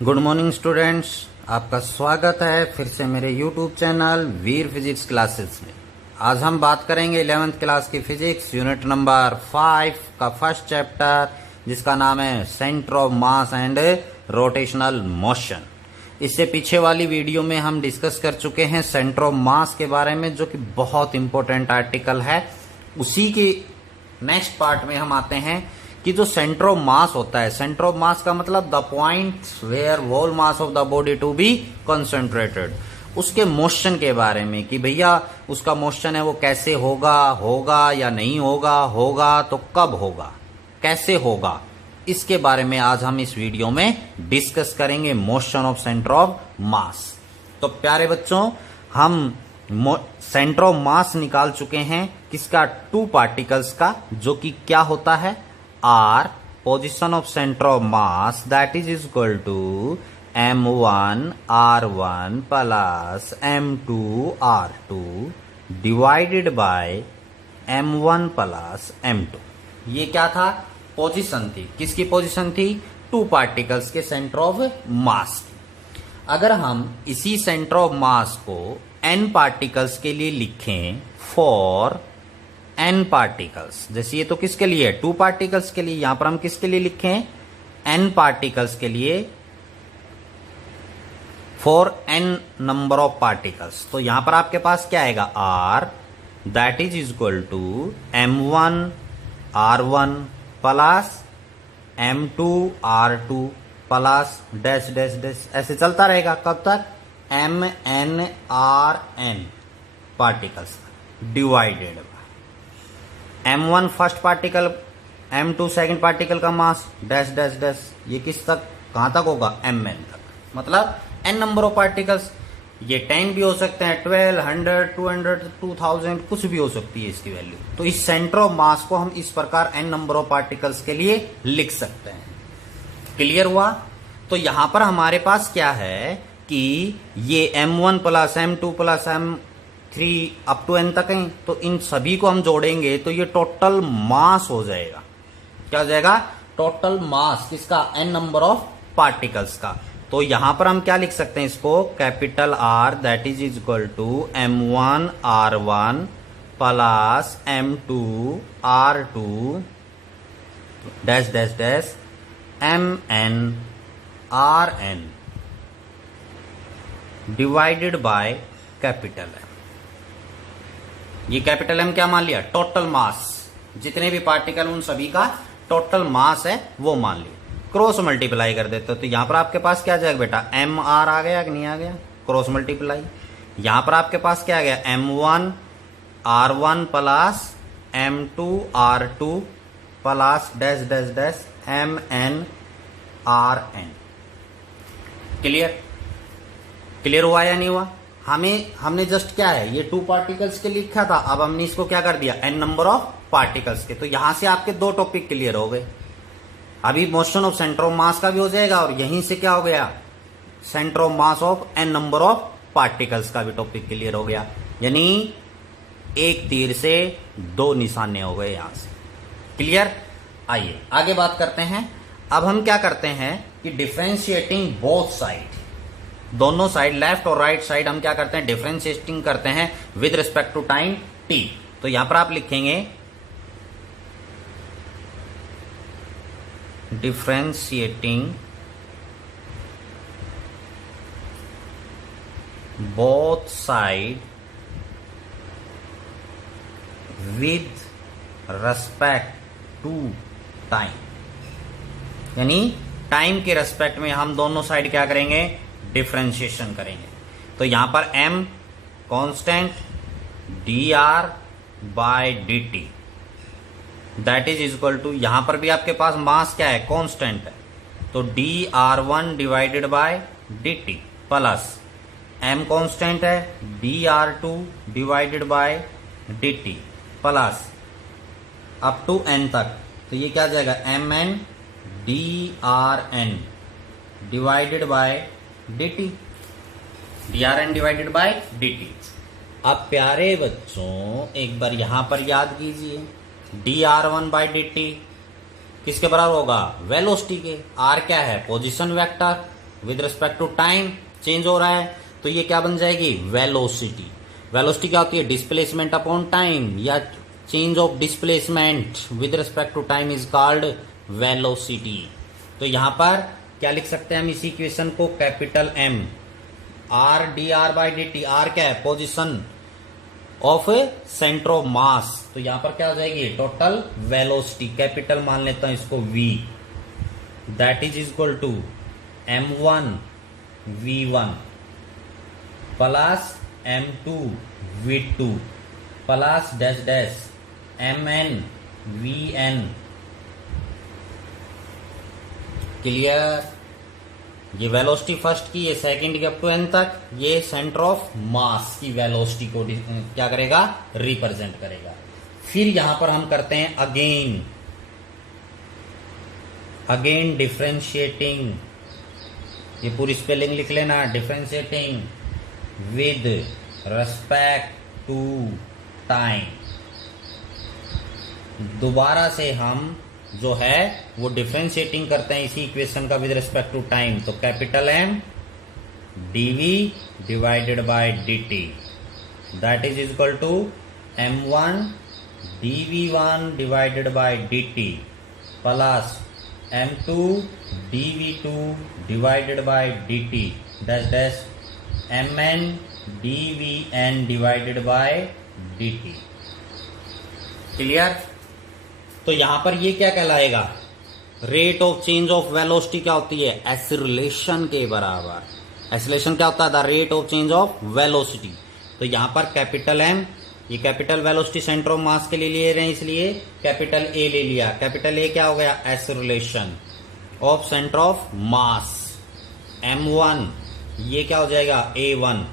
Good morning students, आपका स्वागत है फिर से मेरे यूट्यूब चैनल वीर फिजिक्स क्लासेस में। आज हम बात करेंगे 11th क्लास की फिजिक्स यूनिट नंबर 5 का फर्स्ट चैप्टर, जिसका नाम है centre of mass and rotational motion. इससे पीछे वाली वीडियो में हम डिस्कस कर चुके हैं सेंटर ऑफ मास के बारे में, जो कि बहुत इंपॉर्टेंट आर्टिकल है। उसी के नेक्स्ट पार्ट में हम आते हैं कि जो सेंटर ऑफ मास होता है, सेंटर ऑफ मास का मतलब the point where whole mass of the body to be concentrated, उसके मोशन के बारे में कि भैया उसका मोशन है वो कैसे होगा या नहीं होगा तो कब होगा, कैसे होगा, इसके बारे में आज हम इस वीडियो में डिस्कस करेंगे, motion of centre of mass. तो प्यारे बच्चों, हम सेंटर ऑफ मास निकाल चुके हैं किसका, टू पार्टिकल्स का, जो कि क्या होता है, R, position of center of mass, that is equal to m1 r1 plus m2 r2 divided by m1 plus m2। ये क्या था, पोजीशन थी, किसकी पोजीशन थी, टू पार्टिकल्स के सेंटर ऑफ मास की। अगर हम इसी सेंटर ऑफ मास को n पार्टिकल्स के लिए लिखें, फॉर n पार्टिकल्स, जैसे ये तो किसके लिए है, टू पार्टिकल्स के लिए, यहां पर हम किसके लिए लिखें, n पार्टिकल्स के लिए, for n number of particles. तो यहां पर आपके पास क्या आएगा, r that is equal to m1 r1 plus m2 r2 plus dash dash dash, ऐसे चलता रहेगा कब तक, mn rn particles divided m1 first particle, m2 second particle का मास, डैश डैश डैश, ये किस तक, कहां तक होगा, mn तक, मतलब n नंबर ऑफ पार्टिकल्स। ये 10 भी हो सकते हैं, 12, 100, 200, 2000, कुछ भी हो सकती है इसकी वैल्यू। तो इस सेंटर ऑफ मास को हम इस प्रकार n नंबर ऑफ पार्टिकल्स के लिए लिख सकते हैं। क्लियर हुआ। तो यहां पर हमारे पास क्या है कि ये m1 plus m2 plus m3 up to n तक है, तो इन सभी को हम जोड़ेंगे तो ये टोटल मास हो जाएगा। क्या हो जाएगा, टोटल मास किसका, n नंबर ऑफ पार्टिकल्स का। तो यहां पर हम क्या लिख सकते हैं इसको, capital R that is equal to m1 r1 plus m2 r2 dash dash dash mn rn divided by capital M। ये कैपिटल M क्या मान लिया, टोटल मास, जितने भी पार्टिकल उन सभी का टोटल मास है वो मान लिया। क्रॉस मल्टीप्लाई कर देते तो यहां पर आपके पास क्या आ जाएगा बेटा, एम आर आ गया कि नहीं आ गया, क्रॉस मल्टीप्लाई। यहां पर आपके पास क्या आ गया, m1 r1 plus m2 r2 plus dash dash dash mn rn। Clear हुआ या नहीं हुआ। हमने जस्ट क्या है, ये टू पार्टिकल्स के लिखा था, अब हमने इसको क्या कर दिया, n नंबर ऑफ पार्टिकल्स के। तो यहां से आपके दो टॉपिक क्लियर हो गए। अभी motion of centre of mass का भी हो जाएगा, और यहीं से क्या हो गया, centre of mass of n number of particles का भी टॉपिक क्लियर हो गया। यानी एक तीर से दो निशाने हो गए यहां से। क्लियर। आइए आगे बात करते हैं। अब हम क्या करते हैं कि डिफरेंशिएटिंग बोथ साइड, दोनों साइड लेफ्ट और राइट साइड हम क्या करते हैं, डिफरेंशिएटिंग करते हैं with respect to time t। तो यहां पर आप लिखेंगे differentiating both side with respect to time, यानी टाइम के रेस्पेक्ट में हम दोनों साइड क्या करेंगे, डिफरेंशिएशन करेंगे। तो यहां पर m constant dr by dt that is equal to, यहां पर भी आपके पास मास क्या है, कांस्टेंट है, तो dr1 divided by dt plus m constant है dr2 divided by dt plus up to n तक, तो ये क्या आ जाएगा, mn drn divided by dt, drn divided by dt। अब प्यारे बच्चों एक बार यहां पर याद कीजिए, dr1 बाई dt किसके बराबर होगा, वेलोसिटी के। r क्या है, position vector, with respect to time change हो रहा है, तो ये क्या बन जाएगी, वेलोसिटी। वेलोसिटी क्या होती है, डिस्प्लेसमेंट अपॉन टाइम, या change of displacement with respect to time is called velocity. तो यहां पर क्या लिख सकते हैं हम इस इक्वेशन को, capital M R D R by D T. आर क्या है, position of centre of mass, तो यहां पर क्या हो जाएगी, टोटल वेलोसिटी, कैपिटल मान लेता हूं इसको V, that is equal to M1 V1 plus M2 V2 plus dash dash Mn Vn। Clear. ये वेलोसिटी फर्स्ट की, ये सेकंड की अप टू एन तक, ये सेंटर ऑफ मास की वेलोसिटी को क्या करेगा, रिप्रेजेंट करेगा। फिर यहां पर हम करते हैं अगेन डिफरेंशिएटिंग, ये पूरी स्पेलिंग लिख लेना, differentiating with respect to time. दोबारा से हम जो है वो डिफरेंशिएटिंग करते हैं इसी इक्वेशन का विद रिस्पेक्ट टू टाइम, तो capital M D V divided by D T that is equal to M1 dV1 divided by D T plus M2 dV2 divided by D T dash dash Mn dVn divided by D T. Clear. तो यहां पर ये क्या कहलाएगा, rate of change of velocity क्या होती है, acceleration के बराबर। एक्सीलरेशन क्या होता है, the rate of change of velocity. तो यहां पर कैपिटल एम, ये कैपिटल वेलोसिटी सेंटर ऑफ मास के लिए ले रहे हैं, इसलिए कैपिटल ए ले लिया। कैपिटल ए क्या हो गया, acceleration of centre of mass. M1 ये क्या हो जाएगा, A1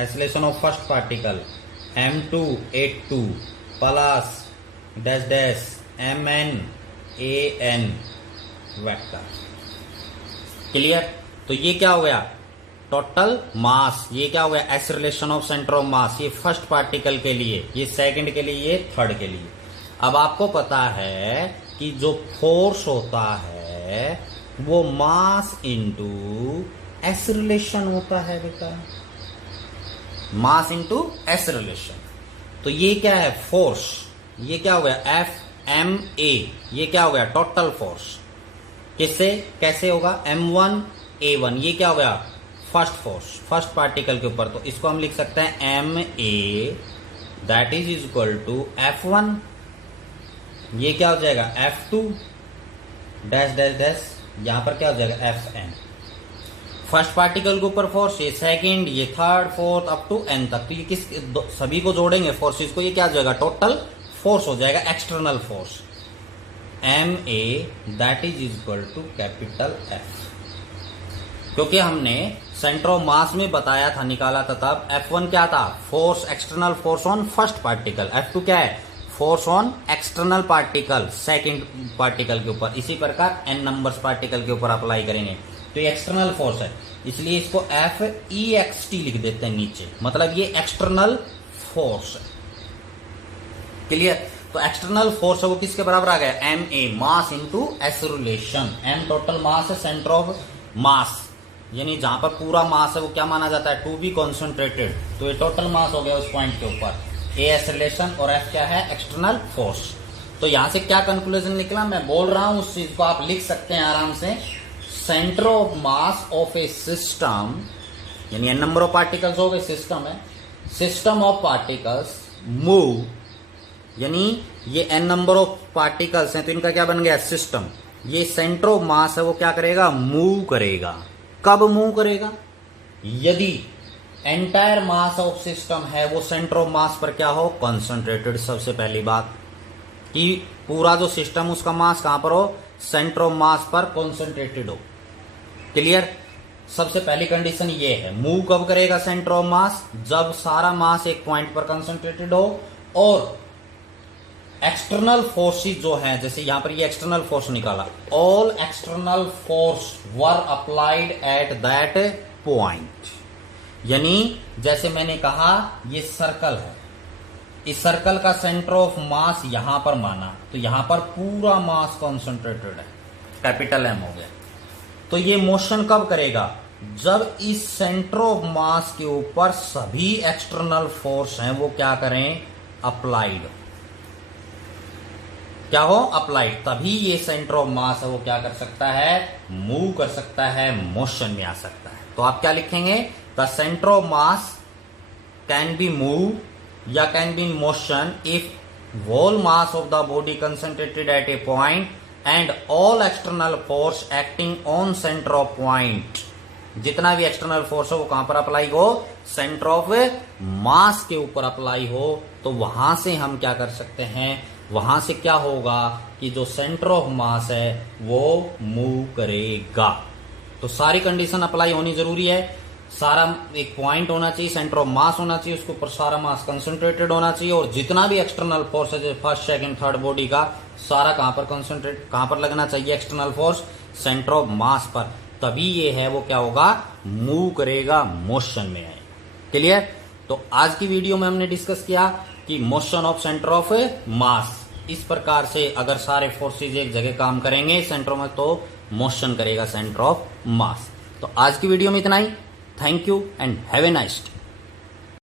acceleration of first particle. M2 A2 plus dash dash Mn An vector. Clear. तो ये क्या हो गया, टोटल मास, ये क्या हो गया, एक्सीलरेशन ऑफ सेंटर ऑफ मास, ये फर्स्ट पार्टिकल के लिए, ये सेकंड के लिए, ये थर्ड के लिए। अब आपको पता है कि जो फोर्स होता है वो मास इनटू एक्सीलरेशन होता है बेटा, मास इनटू एक्सीलरेशन। तो ये क्या है, फोर्स, ये क्या हो गया FMA, ये क्या हो गया, टोटल फोर्स। किससे कैसे होगा, M1 A1 ये क्या हो गया, फर्स्ट फोर्स, फर्स्ट पार्टिकल के ऊपर। तो इसको हम लिख सकते हैं MA that is equal to F1, ये क्या हो जाएगा F2 डैश डैश डैश, यहां पर क्या हो जाएगा FN। फर्स्ट पार्टिकल के ऊपर फोर्स, ये सेकंड, ये third, fourth up to n तक। तो ये किस सभी को जोड़ेंगे फोर्सेस को, ये क्या हो जाएगा, टोटल फोर्स हो जाएगा, external force. MA that is equal to capital F, क्योंकि हमने सेंटर ऑफ मास में बताया था, निकाला था तब। F1 क्या था, force, external force on first particle. F2 क्या है, force on external particle, second particle के ऊपर। इसी प्रकार n नंबर्स पार्टिकल के ऊपर अप्लाई करेंगे। तो ये एक्सटर्नल फोर्स है, इसलिए इसको FEXT लिख देते हैं नीचे, मतलब ये एक्सटर्नल फोर्स है। क्लियर। तो एक्सटर्नल फोर्स है वो किसके बराबर आ गया, MA mass into acceleration. M total mass है, सेंटर ऑफ मास, यानी जहां पर पूरा मास है वो क्या माना जाता है, टू बी कॉन्सेंट्रेटेड। तो ये टोटल मास हो गया उस पॉइंट के ऊपर। A एक्सीलरेशन और F क्या है, एक्सटर्नल फोर्स। तो यहां से क्या कंक्लूजन निकला, मैं बोल रहा हूं उस चीज को आप लिख सकते हैं आराम से। Centre of mass of A system, यानी n नंबर ऑफ पार्टिकल्स हो गए, सिस्टम है, सिस्टम ऑफ पार्टिकल्स मूव, यानी ये n नंबर ऑफ पार्टिकल्स हैं तो इनका क्या बन गया, सिस्टम। ये सेंटर ऑफ मास है वो क्या करेगा, मूव करेगा। कब मूव करेगा, यदि एंटायर मास ऑफ सिस्टम है वो सेंटर ऑफ मास पर क्या हो, कंसंट्रेटेड। सबसे पहली बात कि पूरा जो सिस्टम उसका मास कहां पर हो, सेंटर ऑफ मास पर कंसंट्रेटेड हो। क्लियर। सबसे पहली कंडीशन ये है, मूव कब करेगा सेंटर ऑफ मास, जब सारा मास एक पॉइंट पर कंसंट्रेटेड हो और एक्सटर्नल फोर्सेस जो हैं, जैसे यहां पर ये एक्सटर्नल फोर्स निकाला, all external force were applied at that point. यानी जैसे मैंने कहा ये सर्कल है, इस सर्कल का सेंटर ऑफ मास यहां पर माना, तो यहां पर पूरा मास कॉन्सेंट्रेटेड है, कैपिटल M हो गया। तो ये मोशन कब करेगा? जब इस सेंटर ऑफ मास के ऊपर सभी एक्सटर्नल फोर्स हैं वो क्या करें? अप्लाइड। क्या हो? अप्लाइड। तभी ये सेंटर ऑफ मास है वो क्या कर सकता है? मूव कर सकता है, मोशन में आ सकता है। तो आप क्या लिखेंगे? The centre of mass can be move या can be in motion if whole mass of the body concentrated at a point and all external force acting on center of point। जितना भी एक्सटर्नल फोर्स हो वो कहां पर apply हो? Centre of मास के ऊपर अप्लाई हो। तो वहां से हम क्या कर सकते हैं? वहां से क्या होगा कि जो सेंटर ऑफ मास है वो मूव करेगा। तो सारी कंडीशन अप्लाई होनी जरूरी है। सारा एक पॉइंट होना चाहिए, सेंटर ऑफ मास होना चाहिए, उसके ऊपर सारा मास कंसंट्रेटेड होना चाहिए, और जितना भी एक्सटर्नल फोर्स है जैसे फर्स्ट सेकंड थर्ड बॉडी का सारा कहां पर कंसंट्रेट, कहां पर लगना चाहिए? एक्सटर्नल फोर्स सेंटर ऑफ मास पर। तभी ये है वो क्या होगा? मूव करेगा, मोशन में है। क्लियर? तो आज की वीडियो में हमने डिस्कस किया कि मोशन ऑफ सेंटर ऑफ मास। इस प्रकार से अगर सारे फोर्सेज एक जगह काम करेंगे सेंटर में तो मोशन करेगा सेंटर ऑफ मास। तो आज की वीडियो में इतना ही। Thank you and have a nice day.